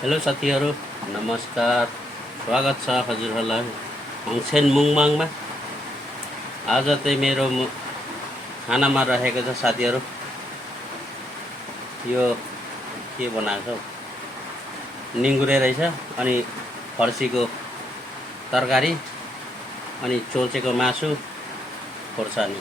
Hello साथीहरू, नमस्कार। स्वागत छ हजुरहरूलाई हङछेन मुङमाङमा। आज चाहिँ मेरो खानामा रहेको छ साथीहरू, यो के बनाएको छ, निङ्गुरे रहेछ, अनि फर्सीको तरकारी, अनि चोचेको मासु, खोर्सानी,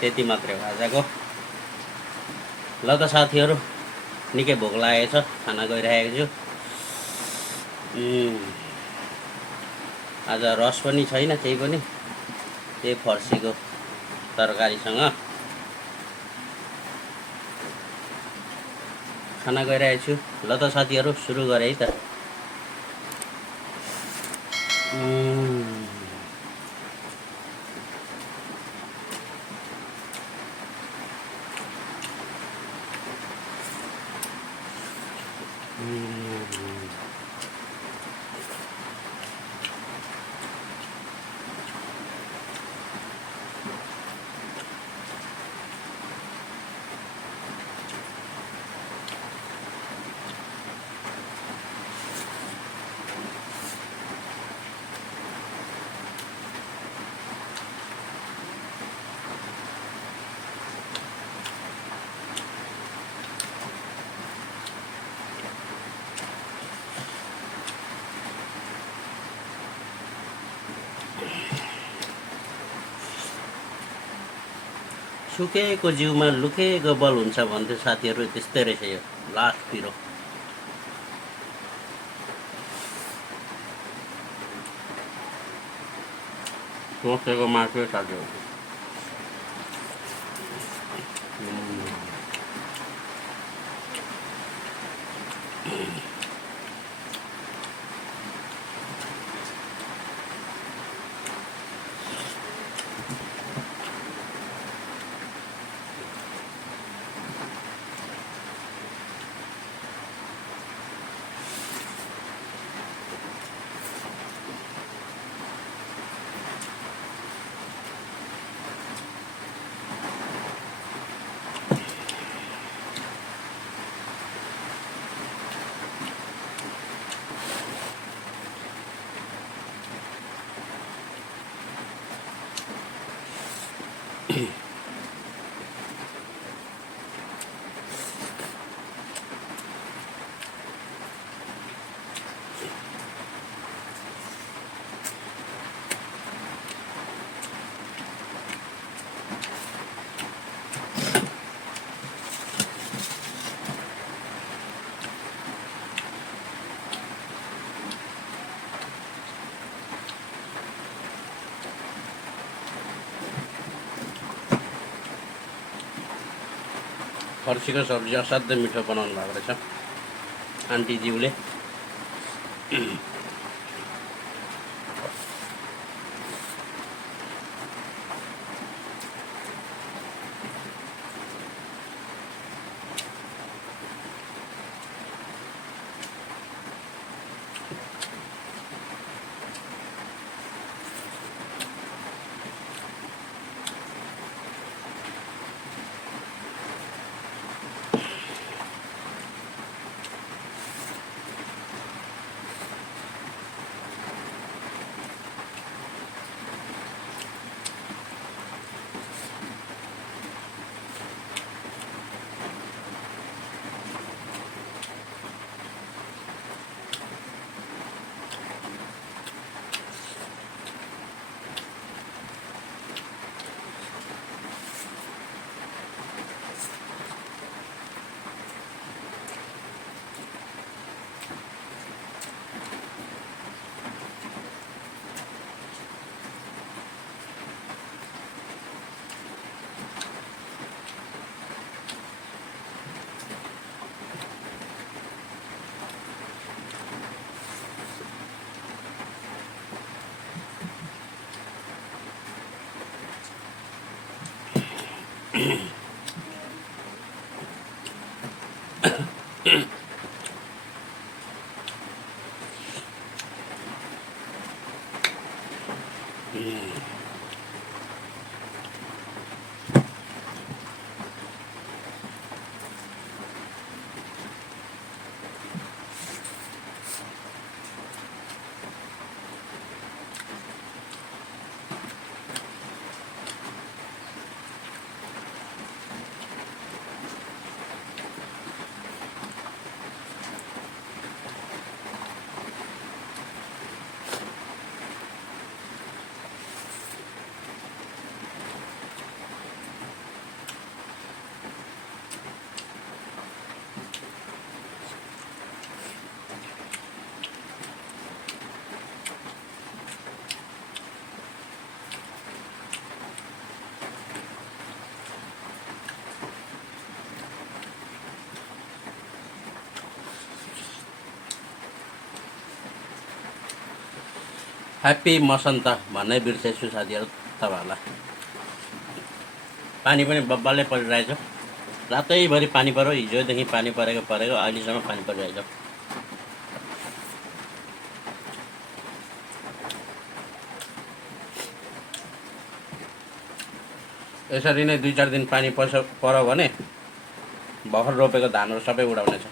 त्यति मात्रै हो आजको। ल त साथीहरू, निकै भोक लागेको छ, खाना गइरहेको छु। आज रस पनि छैन, केही पनि, त्यही फर्सीको तरकारीसँग खाना गइरहेको छु। ल त साथीहरू, सुरु गरे है त। सुकेको जिउमा लुकेको बल हुन्छ भन्थ्यो साथीहरू, त्यस्तै रहेछ यो लास्ट पिरो। सोचेको मासु साथीहरू। फर्सीको सब्जी असाध्यै मिठो बनाउनु भएको रहेछ आन्टीज्यूले। ह्याप्पी मसन्त भन्नै बिर्सेछु साथीहरू तपाईँहरूलाई। पानी पनि बब्बालै परिरहेछ। रातैभरि पानी पऱ्यो, हिजोदेखि पानी परेको अहिलेसम्म पानी परिरहेछ। यसरी नै 2-4 दिन पानी पर्यो भने भर्खर रोपेको धानहरू सबै उडाउनेछ।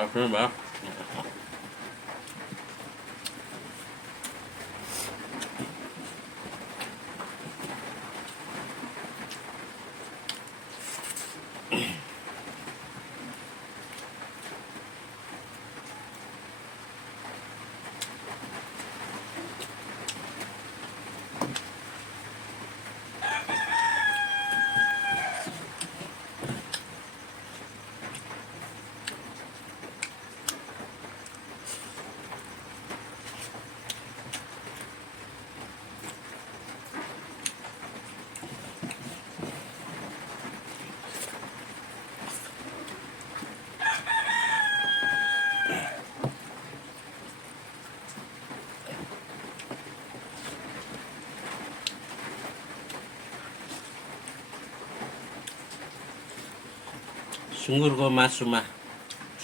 Afternoon, Bob. सुँगुरको मासुमा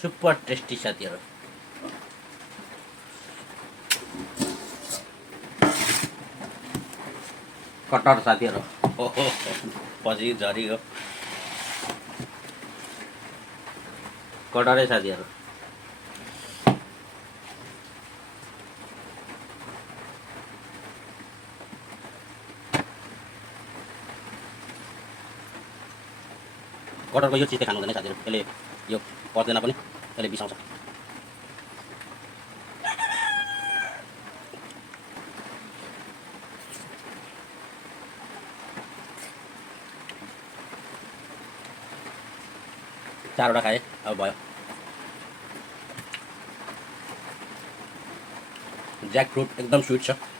सुपर टेस्टी साथीहरू। कटर साथीहरू, ओहो पछि झरियो कटरै साथीहरू। कटहरको यो चिज चाहिँ खानु हुँदैन साथीहरू, यसले यो पर्दैन पनि, यसले बिसाउँछ। चारवटा खाएँ, अब भयो। ज्याक फ्रुट एकदम स्विट छ।